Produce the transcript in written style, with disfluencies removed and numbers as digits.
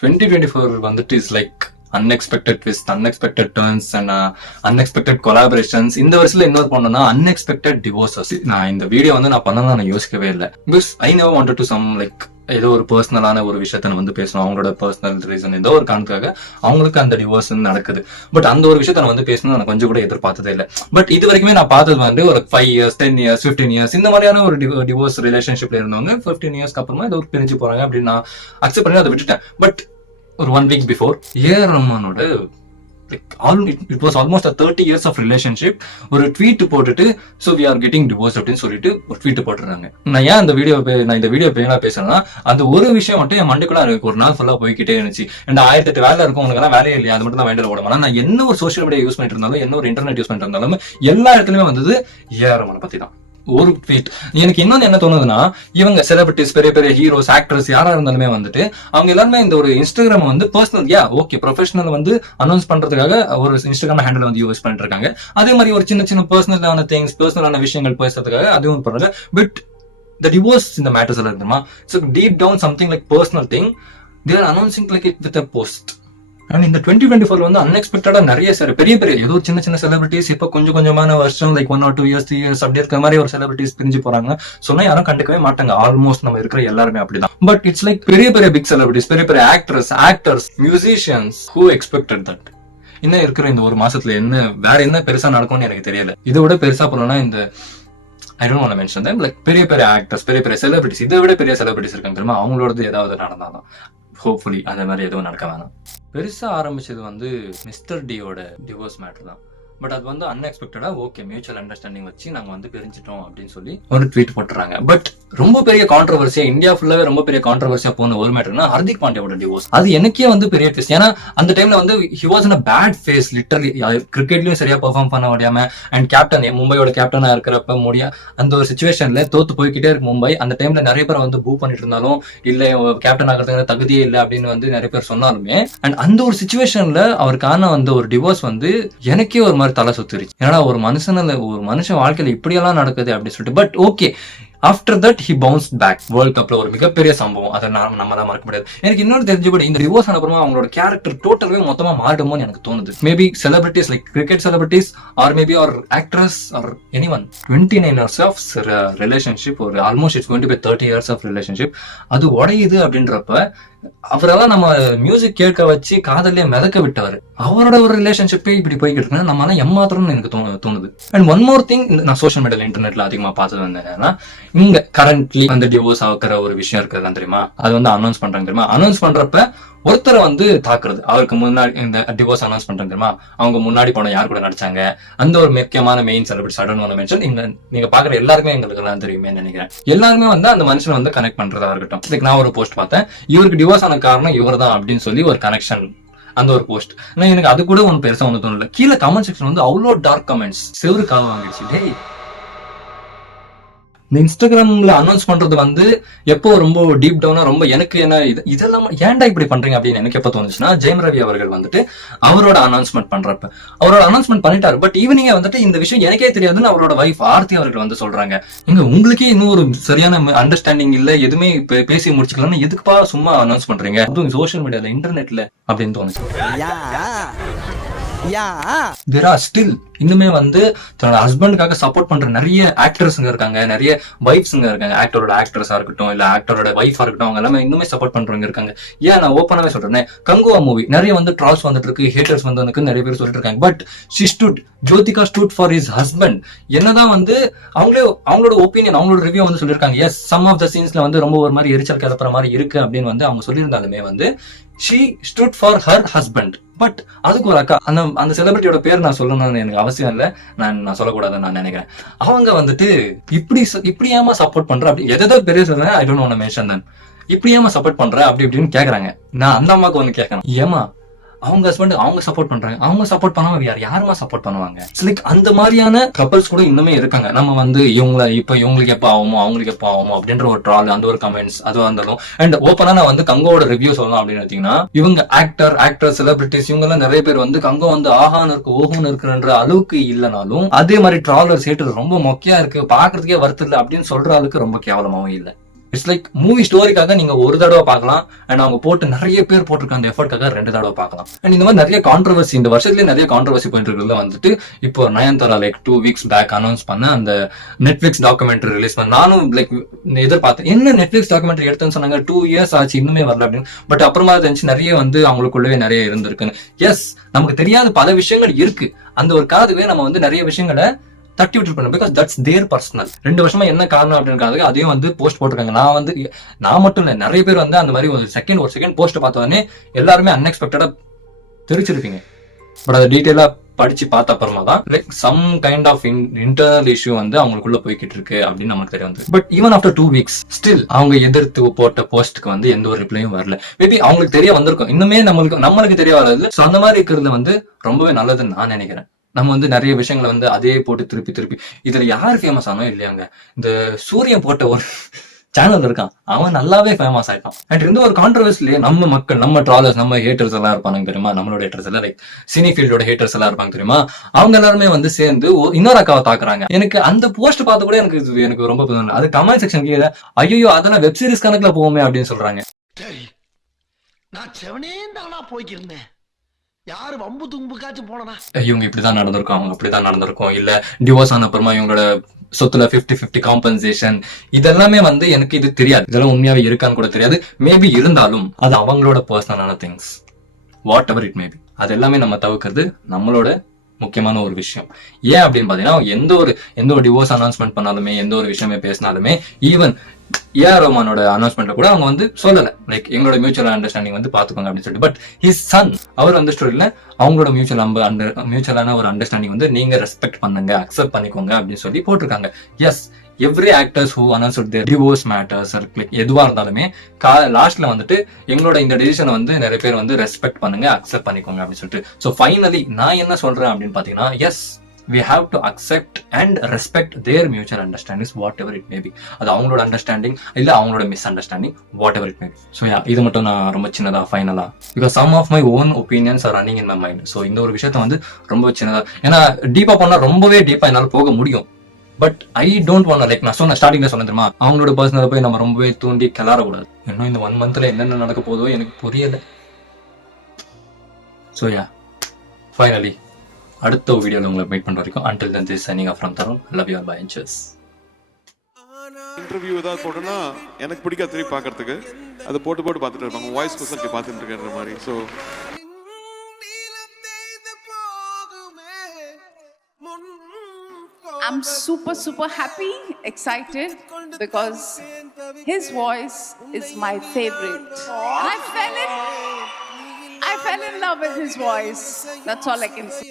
2024 வந்துட்டு is like unexpected twist, unexpected turns and unexpected collaborations. இந்த வருஷத்துல இன்னொரு பண்ணனா அன்எக்ஸ்பெக்டட் டிவோர்சஸ். நான் இந்த வீடியோ வந்து நான் பண்ணலாம் நான் யோசிக்கவே இல்லை. Because I never wanted to some like ஏதோ ஒரு பர்சனலான ஒரு விஷயத்த வந்து பேசணும். அவங்களோட பர்சனல் ரீசன் ஏதோ ஒரு காரணத்துக்காக அவங்களுக்கு அந்த டிவோர்ஸ் நடக்குது. பட் அந்த ஒரு விஷயத்த நான் வந்து பேசணும் நான் கொஞ்சம் கூட எதிர்பார்த்ததே இல்லை. பட் இது வரைக்குமே நான் பார்த்தது வந்து ஒரு 5 years 10 years 15 years இந்த மாதிரியான ஒரு டிவோர்ஸ் ரிலேஷன்ஷிப்ல இருந்தவங்க 15 years அப்புறமா ஏதோ ஒரு பிரிஞ்சு போறாங்க அப்படின்னு நான் அக்செப்ட் பண்ணி அதை விட்டுட்டேன். பட் ஒரு 1 week பிஃபோர் ஏஆர் ரஹ்மானோட it was almost a 30 years of relationship ஒரு ட்வீட் போட்டுட்டு so we are getting divorced அப்படின்னு சொல்லிட்டு ஒரு ட்வீட் போட்டுறாங்க. நான் ஏன் இந்த வீடியோ பேனா பேசுறேன்னா அந்த ஒரு விஷயம் மட்டும் என் மண்டைக்குள்ள ஒரு நாள் ஃபுல்லா போய்கிட்டே இருந்துச்சு. அண்ட் 1008 வேலை இருக்கும், உங்களுக்கு எல்லாம் வேலையே இல்லையா, அது மட்டும் தான் வேண்டிய ஓடமா. நான் என்ன ஒரு சோஷியல் மீடியா யூஸ் பண்ணிட்டு இருந்தாலும் என்ன ஒரு இன்டர்நெட் யூஸ் பண்ணிட்டு இருந்தாலும் எல்லா இடத்துலயுமே வந்தது ஏஆர் ரஹ்மானை பத்தி தான் ஒரு ட்வீட். எனக்கு இன்னொன்னு என்ன தோணுதுன்னா, இவங்க செலிபிரிட்டிஸ் பெரிய பெரிய ஹீரோஸ் ஆக்டர்ஸ் யாரா இருந்தாலுமே வந்துட்டு அவங்க எல்லாருமே இந்த ஒரு இன்ஸ்டாகிராம் வந்து பர்சனல் ஓகே ப்ரொஃபஷனல் வந்து அனௌன்ஸ் பண்றதுக்காக ஒரு இன்ஸ்டாகிராம் ஹேண்டில் வந்து யூஸ் பண்ணிட்டு இருக்காங்க. அதே மாதிரி ஒரு சின்ன சின்ன பர்சனலான திங்ஸ் பர்சனலான விஷயங்கள் பேசுறதுக்காக அதுவும் பண்றாங்க. But the divorce in the matters எல்லாம் இருக்குமா, so deep down something like personal thing they are announcing like it with a post. And இந்த 2024 வந்து அன்எக்ஸ்பெக்டடா நிறைய பெரிய பெரிய ஏதோ சின்ன சின்ன செலிபிரிட்டிஸ் இப்ப கொஞ்சம் கொஞ்சமான வருஷம் லைக் 1 or 2 years 3 years அப்படி இருக்கிற மாதிரி ஒரு செலிபிரிட்டிஸ் பிரிஞ்சு போறாங்க. சொன்னா யாரும் கண்டுக்கவே மாட்டாங்க. ஆல்மோஸ்ட் நம்ம இருக்கிற எல்லாருமே அப்படிதான். பட் இட்ஸ் லைக் பெரிய பெரிய பிக் செலிபிரிட்டிஸ், பெரிய பெரிய actors musicians who expected that. இன்னும் இருக்கிற இந்த ஒரு மாசத்துல வேற என்ன பெருசா நடக்கும்னு எனக்கு தெரியல. இதை விட பெருசா போனோம்னா இந்த I don't want to mention them, like பெரிய பெரிய ஆக்டர்ஸ் பெரிய பெரிய செலிபிரிட்டிஸ், இதை விட பெரிய செலிபிரிட்டிஸ் இருக்காங்க தெரியுமா, அவங்களோடது ஏதாவது நடந்தாதான் ஹோப்ஃபுல்லி அந்த மாதிரி எதுவும் நடக்க வேணாம். பெருசா ஆரம்பிச்சது வந்து மிஸ்டர் டியோட டிவோர்ஸ் மேட்டர் தான். பட் அது வந்து அன்எக்ஸ்பெக்டடா ஓகே மியூச்சுவல் அண்டர்ஸ்டாண்டிங் வச்சு நாங்க வந்து பிரிஞ்சிட்டோம் அப்படின்னு சொல்லி ஒரு ட்வீட் போட்டுறாங்க. பட் ரொம்ப பெரிய கான்ட்ரவர்சியா இந்தியா ஃபுல்லாவே ரொம்ப பெரிய கான்ட்ரவர்சியா போன ஒரு மேட்டர்னா ஹர்திக் பாண்டியாவோட டிவோர்ஸ். அது எனக்கே வந்து பெரிய ட்விஸ்ட். ஏன்னா அந்த டைம்ல வந்து he was in a bad phase literally. கிரிக்கெட்லயும் சரியா பெர்ஃபார்ம் பண்ண முடியாம அண்ட் கேப்டன் மும்பையோட கேப்டனா இருக்கிறப்ப அந்த ஒரு சிச்சுவேஷன்ல தோத்து போய்கிட்டே இருக்கு மும்பை. அந்த டைம்ல நிறைய பேர் வந்து பூ பண்ணிட்டு இருந்தாலும் இல்ல கேப்டன் ஆகிறதுக்கு தகுதியே இல்லை அப்படின்னு வந்து நிறைய பேர் சொன்னாலுமே அண்ட் அந்த ஒரு சிச்சுவேஷன்ல அவருக்கான வந்து ஒரு டிவோர்ஸ் வந்து எனக்கே ஒரு தலை சுத்துருச்சு. ஏன்னா ஒரு மனுஷன் வாழ்க்கையில இப்படியெல்லாம் நடக்குது அப்படின்னு சொல்லிட்டு. But okay after that he bounce back. World கப்ல ஒரு மிகப்பெரிய சம்பவம், அதை நம்ம தான் மறக்க முடியாது. எனக்கு இன்னொரு தெரிஞ்சபடி இந்த டிவோர்ஸ் அப்புறமா அவங்களோட கேரக்டர் டோட்டலாவே மொத்தமா மாறிடுமோன்னு எனக்கு தோணுது. Maybe celebrities like cricket celebrities or maybe or actress or anyone. 29 years of relationship, ஒரு almost it's going to be 30 years of relationship, அது உடையுது அப்படின்றப்ப அவரெல்லாம் நம்ம மியூசிக் கேட்க வச்சு காதலியே மிதக்க விட்டவர். அவரோட ஒரு ரிலேஷன்ஷிப்பே இப்படி போய்கிட்டு இருக்கு, நம்ம எல்லாம் ஏமாத்திரம்னு எனக்கு தோணுது. அண்ட் ஒன் மோர் திங், நான் சோஷியல் மீடியால இன்டர்நெட்ல அதிகமா பார்த்தது வந்து என்னன்னா, இங்க கரண்ட்லி அந்த டிவோர்ஸ் ஆகிற ஒரு விஷயம் இருக்கிறது தெரியுமா, அது வந்து அனௌன்ஸ் பண்றாங்க தெரியுமா. அனௌன்ஸ் பண்றப்ப ஒருத்தரை வந்து தாக்குறது, அவருக்கு முன்னாடி இந்த டிவோர்ஸ் அனௌன்ஸ் பண்றாங்க தெரியுமா, அவங்க முன்னாடி போன யார் கூட நடிச்சாங்க, அந்த ஒரு முக்கியமான main celebrity sudden one mention. நீங்க பாக்குற எல்லாருமே எங்களுக்கு எல்லாம் தெரியுமே நினைக்கிறேன். எல்லாருமே வந்து அந்த மனுஷனை வந்து கனெக்ட் பண்றதா இருக்கட்டும். லைக் நான் ஒரு போஸ்ட் பார்த்தேன், இவருக்கு டிவோர்ஸ் ஆன காரணம் இவர் தான் அப்படின்னு சொல்லி ஒரு கனெக்ஷன், அந்த ஒரு போஸ்ட். எனக்கு அது கூட ஒன்று பெருசா ஒன்று தோணல. கீழே கமெண்ட் செக்ஷன் வந்து அவ்வளோ டார்க் கமெண்ட்ஸ், செவரு காலம் வாங்கிடுச்சு. டேய், இந்த இன்ஸ்டாகிராம்ல அனௌன்ஸ் பண்றது வந்து எப்போ ரொம்ப டீப் டவுனா ரொம்ப எனக்கு என்ன இதெல்லாம் ஏன்டா இப்படி பண்றீங்க அப்படின்னு எனக்கு எப்ப தோணுச்சுன்னா, ஜெயம் ரவி அவர்கள் வந்துட்டு அவரோட அனௌன்ஸ்மெண்ட் பண்ணிட்டாரு. பட் ஈவினிங் வந்துட்டு இந்த விஷயம் எனக்கே தெரியாதுன்னு அவரோட வைஃப் ஆர்த்தி அவர்கள் வந்து சொல்றாங்க. எங்க உங்களுக்கே இன்னும் ஒரு சரியான அண்டர்ஸ்டாண்டிங் இல்ல, எதுவுமே பேசி முடிச்சுக்கலாம்னு எதுக்குப்பா சும்மா அனௌன்ஸ் பண்றீங்க, அதுவும் சோஷியல் மீடியால இன்டர்நெட்ல அப்படின்னு தோணுச்சு. there are still இன்னுமே வந்து தன்னோட ஹஸ்பண்டுக்காக சப்போர்ட் பண்ற நிறைய ஆக்டர்ஸ்ங்க இருக்காங்க, நிறைய வைஃப்ஸ்ங்க இருக்காங்க. ஆக்டரோட ஆக்ட்ரஸா இருக்கட்டும் இல்ல ஆக்டரோட வைஃபா இருக்கட்டும், அவங்க எல்லாமே இன்னுமே சப்போர்ட் பண்றவங்க இருக்காங்க. ஏன் நான் ஓப்பனாவே சொல்றேன், கங்குவா மூவி நிறைய வந்து ட்ரால்ஸ் வந்துட்டு இருக்கு, ஹேட்டர்ஸ் வந்து நிறைய பேர் சொல்லிட்டு இருக்காங்க. But Jyothika stood for his husband. என்னதான் வந்து அவங்களோட ஒப்பீனியன், அவங்களோட ரிவ்யூ வந்து சொல்லியிருக்காங்க. எஸ், சம் ஆஃப் த சீன்ஸ்ல வந்து ரொம்ப ஒரு மாதிரி எரிச்சல் கிளப்புற மாதிரி இருக்கு அப்படின்னு வந்து அவங்க சொல்லியிருந்தாலுமே வந்து she stood for her husband. But அதுக்கு ஒரு அக்கா, அந்த செலிபிரிட்டியோட பேர் நான் சொல்லணும்னு எனக்கு அவசியம் இல்லை, நான் சொல்லக்கூடாதுன்னு நான் நினைக்கிறேன். அவங்க வந்துட்டு இப்படி ஏமா சப்போர்ட் பண்ற அப்படி எதோ பெரிய சொல்றேன், I don't want to mention that, இப்படி ஏமா சப்போர்ட் பண்ற அப்படி இப்படின்னு கேக்குறாங்க. நான் அந்த அம்மாவுக்கு வந்து கேட்கறேன், ஏமா அவங்க ஹஸ்பண்ட் அவங்க சப்போர்ட் பண்றாங்க, அவங்க சப்போர்ட் பண்ணாம யாருமா சப்போர்ட் பண்ணுவாங்க? லைக் அந்த மாதிரியான கப்பல்ஸ் கூட இன்னுமே இருக்காங்க. நம்ம வந்து இவங்களுக்கு எப்ப ஆகுமோ அவங்களுக்கு எப்ப ஆகுமோ அப்படின்ற ஒரு ட்ரால், அந்த ஒரு கமெண்ட்ஸ் அது வந்தாலும். அண்ட் ஓப்பனா நான் வந்து கங்கோட ரிவ்யூ சொல்லலாம் அப்படின்னு பார்த்தீங்கன்னா, இவங்க ஆக்டர் செலிபிரிட்டிஸ் இவங்க எல்லாம் நிறைய பேர் வந்து கங்கோ வந்து ஆஹான்னு இருக்கு ஓஹோன்னு இருக்குன்ற அளவுக்கு இல்லைனாலும் அதே மாதிரி ட்ராலர்ஸ் ஹேட்டர் ரொம்ப மொக்கையா இருக்கு, பாக்குறதுக்கே வருத்தம் இல்லை அப்படின்னு சொல்ற அளவுக்கு ரொம்ப கேவலமாவும் இல்லை. இட்ஸ் லைக் மூவி ஸ்டோரிக்காக நீங்க ஒரு தடவை பார்க்கலாம் அண்ட் அவங்க போட்டு நிறைய பேர் போட்டிருக்க அந்த எஃபர்ட்காக 2 தடவை பார்க்கலாம். அண்ட் இந்த மாதிரி நிறைய கான்ட்ரவர்சி இந்த வருஷத்துலேயே நிறைய கான்ட்ரவர்சி போயிட்டு இருக்கிறதுல வந்துட்டு இப்போ Nayanthara like 2 weeks back announce பண்ண அந்த நெட்ஃபிளிக்ஸ் டாக்குமெண்ட்ரி ரிலீஸ் பண்ண நானும் லைக் எதிர்பார்த்தேன். என்ன நெட்ஃபிளிக்ஸ் டாக்குமெண்ட்ரி எடுத்துன்னு சொன்னாங்க 2 years ஆச்சு இன்னுமே வரல அப்படின்னு. பட் அப்புறமா தெரிஞ்சு நிறைய வந்து அவங்களுக்குள்ளவே நிறைய இருந்திருக்குன்னு. எஸ், நமக்கு தெரியாத பல விஷயங்கள் இருக்கு. அந்த ஒரு காதுவே நம்ம வந்து நிறைய விஷயங்களை தட்டி விட்டு பண்ணணும். Because that's there personal. 2 வருஷமா என்ன காரணம் அப்படின்னு அதையும் வந்து போஸ்ட் போட்டிருக்காங்க. நான் மட்டும் இல்ல, நிறைய பேர் வந்து அந்த மாதிரி ஒரு செகண்ட் போஸ்ட் பார்த்த உடனே எல்லாருமே அன்எக்ஸ்பெக்டடா தெரிச்சிருப்பீங்க. பட் அதை டீட்டெயிலா படிச்சு பார்த்த அப்புறமா தான் like some kind of internal issue வந்து அவங்களுக்குள்ள போய்கிட்டு இருக்கு அப்படின்னு நமக்கு தெரிய வந்து. But even after 2 weeks still அவங்க எதிர்த்து போட்ட போஸ்ட்டுக்கு வந்து எந்த ஒரு ரிப்ளையும் வரல. மேபி அவங்களுக்கு தெரிய வந்திருக்கும், இன்னுமே நம்மளுக்கு தெரிய வராது. ஸோ அந்த மாதிரி இருக்கிறது வந்து ரொம்பவே நல்லதுன்னு நான் நினைக்கிறேன். நம்ம வந்து நிறைய விஷயங்களை வந்து அதே போட்டு திருப்பி இதுல யார் ஃபேமஸ் ஆனோ இல்லையாங்க, இந்த சூரியன் போட்ட ஒரு சேனல் இருக்கான், அவன் நல்லாவே ஃபேமஸ் ஆயிட்டான். அண்ட் இந்த ஒரு கான்ட்ரவர்சிலேயே நம்ம மக்கள், நம்ம ட்ராலர்ஸ், நம்ம ஹேட்டர்ஸ் எல்லாம் இருப்பாங்க தெரியுமா, நம்மளோட ஹேட்டர்ஸ் எல்லாம் லைக் சினி ஃபீல்டோட ஹேட்டர்ஸ் எல்லாம் இருப்பாங்க தெரியுமா, அவங்க எல்லாருமே வந்து சேர்ந்து இன்னொரு அக்காவை தாக்குறாங்க. எனக்கு அந்த போஸ்ட் பார்த்து கூட எனக்கு ரொம்ப பிடிக்கும். அது கமெண்ட் செக்ஷன் கீழே ஐயோ அதெல்லாம் வெப் சீரிஸ் கணக்குல போவோமே அப்படின்னு சொல்றாங்க. நான் செவனே தானா போய்க்கிருந்தேன், யாரு வம்பு தும்புக்காச்சும் போனா இவங்க இப்படிதான் நடந்திருக்கும், அவங்க அப்படிதான் நடந்திருக்கும், இல்ல டிவோர்ஸ் ஆன அப்புறமா இவங்களோட சொத்துல 50-50 காம்பன்சேஷன், இதெல்லாமே வந்து எனக்கு இது தெரியாது, இதெல்லாம் உண்மையாவே இருக்கான்னு கூட தெரியாது. மேபி இருந்தாலும் அது அவங்களோட பர்சனலான things, whatever it maybe. அது எல்லாமே நம்ம தவிர்க்கிறது நம்மளோட முக்கியமான ஒரு விஷயம். ஏன் அப்படின்னு பாத்தீங்கன்னா எந்த ஒரு டிவோர்ஸ் அனௌன்ஸ்மெண்ட் பண்ணாலுமே, எந்த ஒரு விஷயமே பேசினாலுமே, ஈவன் ஏஆர் ரஹ்மானோட அனௌன்ஸ்மெண்ட்ல கூட அவங்க வந்து சொல்லல லைக் எங்களோட மியூச்சுவல் அண்டர்ஸ்டாண்டிங் வந்து பாத்துக்கோங்க அப்படின்னு சொல்லிட்டு. பட் ஹிஸ் சன் அவர் அந்த ஸ்டோரியில அவங்களோட மியூச்சுவலான ஒரு அண்டர்ஸ்டாண்டிங் வந்து நீங்க ரெஸ்பெக்ட் பண்ணுங்க, அக்செப்ட் பண்ணிக்கோங்க அப்படின்னு சொல்லி போட்டிருக்காங்க. Yes, every actors who announced their divorce matters like எதுவா இருந்தாலுமே லாஸ்ட்ல வந்துட்டு எங்களோட இந்த டிசிஷனை வந்து நிறைய பேர் வந்து ரெஸ்பெக்ட் பண்ணுங்க, அக்செப்ட் பண்ணிக்கோங்க அப்படின்னு சொல்லிட்டு. ஸோ ஃபைனலி நான் என்ன சொல்றேன் அப்படின்னு பாத்தீங்கன்னா, S, we have to accept and respect their mutual understandings whatever it may be. அது அவங்களோட அண்டர்ஸ்டாண்டிங் இல்ல அவங்களோட misunderstanding whatever it may be. So இது மட்டும் நான் ரொம்ப சின்னதா ஃபைனலா, because some of my own opinions are running in my mind. So இந்த ஒரு விஷயத்த வந்து ரொம்ப சின்னதா, ஏன்னா டீப்பா பண்ணா ரொம்பவே டீப்பா என்னால போக முடியும். But I don't want like நான் ஸ்டார்டிங்ல சொன்னேன் தெரியுமா, அவங்களோட பர்சனலை போய் நம்ம ரொம்பவே தூண்டி கிளறக்கூடாது. இன்னும் இந்த 1 monthல என்னென்ன நடக்க போதோ எனக்கு புரியல. ஸோ ஃபைனலி அடுத்த வீடியோல உங்களை மீட் பண்ற வரைக்கும் until then this signing off from Tarun. Love you all, bye and cheers. Interview ஏதாவது போட்டோன்னா எனக்கு பிடிக்காது திருப்பி பார்க்கறதுக்கு, அதை போட்டு பார்த்துட்டு இருப்பாங்க, வாய்ஸ் கொசல்ட்டி பார்த்துட்டு இருக்கிற மாதிரி. So I'm super happy, excited because his voice is my favorite. I fell in love with his voice. That's all I can say.